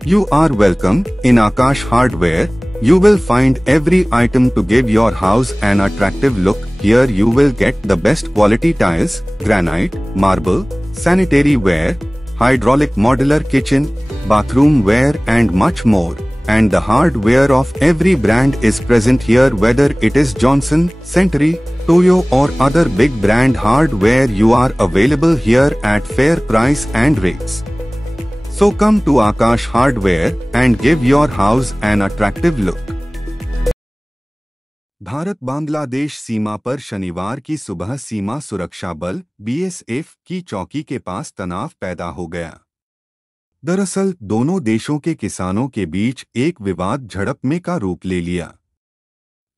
You are welcome. In Akash Hardware, you will find every item to give your house an attractive look. Here you will get the best quality tiles, granite, marble, sanitary ware, hydraulic modular kitchen, bathroom ware and much more. And the hardware of every brand is present here, whether it is Johnson, Century, Toyo or other big brand hardware. You are available here at fair price and rates. So come to Akash Hardware and give your house an attractive look. Bharat Bangladesh सीमा पर शनिवार की सुबह सीमा सुरक्षा बल BSF की चौकी के पास तनाव पैदा हो गया। दरअसल दोनों देशों के किसानों के बीच एक विवाद झड़प में का रूप ले लिया।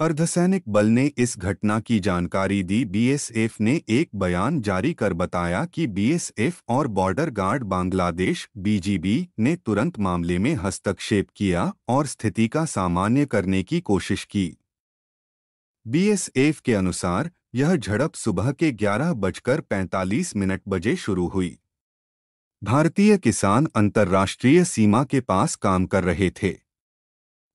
अर्धसैनिक बल ने इस घटना की जानकारी दी। BSF ने एक बयान जारी कर बताया कि BSF और बॉर्डर गार्ड बांग्लादेश BGB ने तुरंत मामले में हस्तक्षेप किया और स्थिति का सामान्य करने की कोशिश की। BSF के अनुसार यह झड़प सुबह के 11:45 बजे शुरू हुई। भारतीय किसान अंतर्राष्ट्रीय सीमा के पास काम कर रहे थे।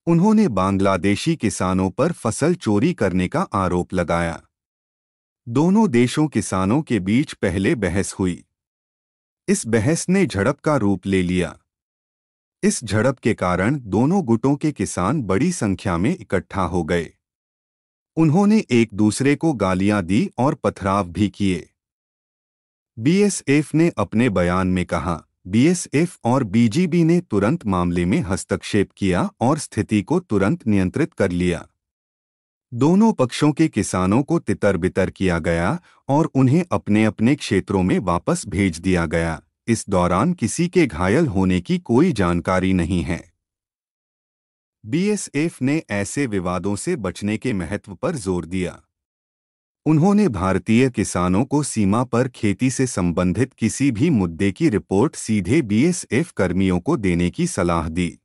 उन्होंने बांग्लादेशी किसानों पर फसल चोरी करने का आरोप लगाया। दोनों देशों किसानों के बीच पहले बहस हुई। इस बहस ने झड़प का रूप ले लिया। इस झड़प के कारण दोनों गुटों के किसान बड़ी संख्या में इकट्ठा हो गए। उन्होंने एक दूसरे को गालियां दी और पथराव भी किए। BSF ने अपने बयान में कहा, BSF और BGB ने तुरंत मामले में हस्तक्षेप किया और स्थिति को तुरंत नियंत्रित कर लिया। दोनों पक्षों के किसानों को तितर-बितर किया गया और उन्हें अपने अपने क्षेत्रों में वापस भेज दिया गया। इस दौरान किसी के घायल होने की कोई जानकारी नहीं है। BSF ने ऐसे विवादों से बचने के महत्व पर जोर दिया। उन्होंने भारतीय किसानों को सीमा पर खेती से संबंधित किसी भी मुद्दे की रिपोर्ट सीधे BSF कर्मियों को देने की सलाह दी।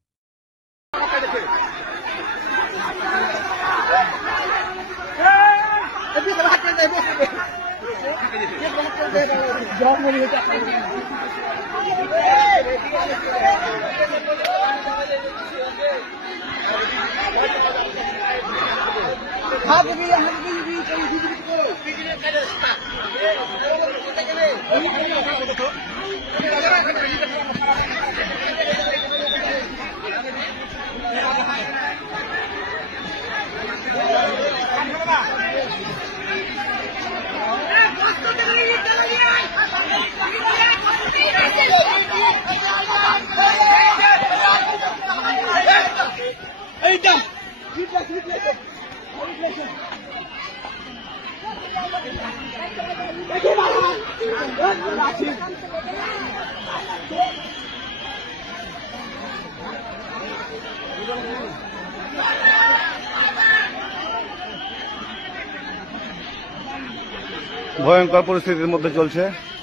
ভয়ঙ্কর পরিস্থিতির মধ্যে চলছে।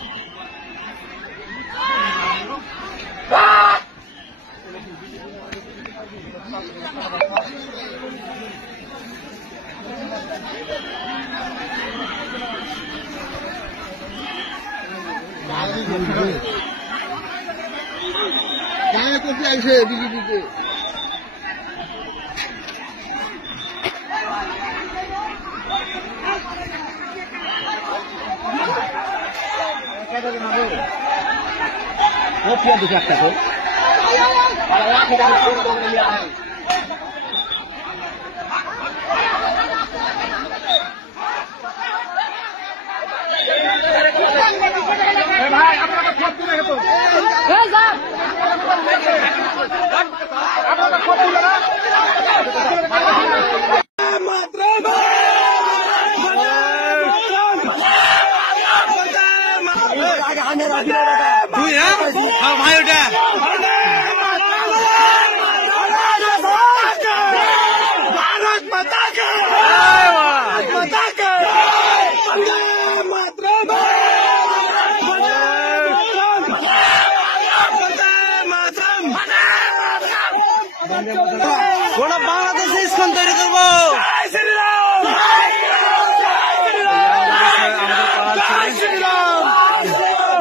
বাংলাদেশে ইসকন তৈরি করবো।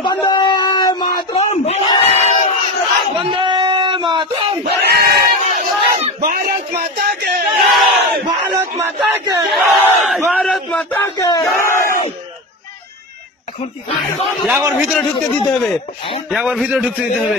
বন্দে মাতরম, বন্দে মাতরম। भारत माता के भारत माता के भारत माता के একবার ভিতরে ঢুকতে দিতে হবে একবার ভিতরে ঢুকতে দিতে হবে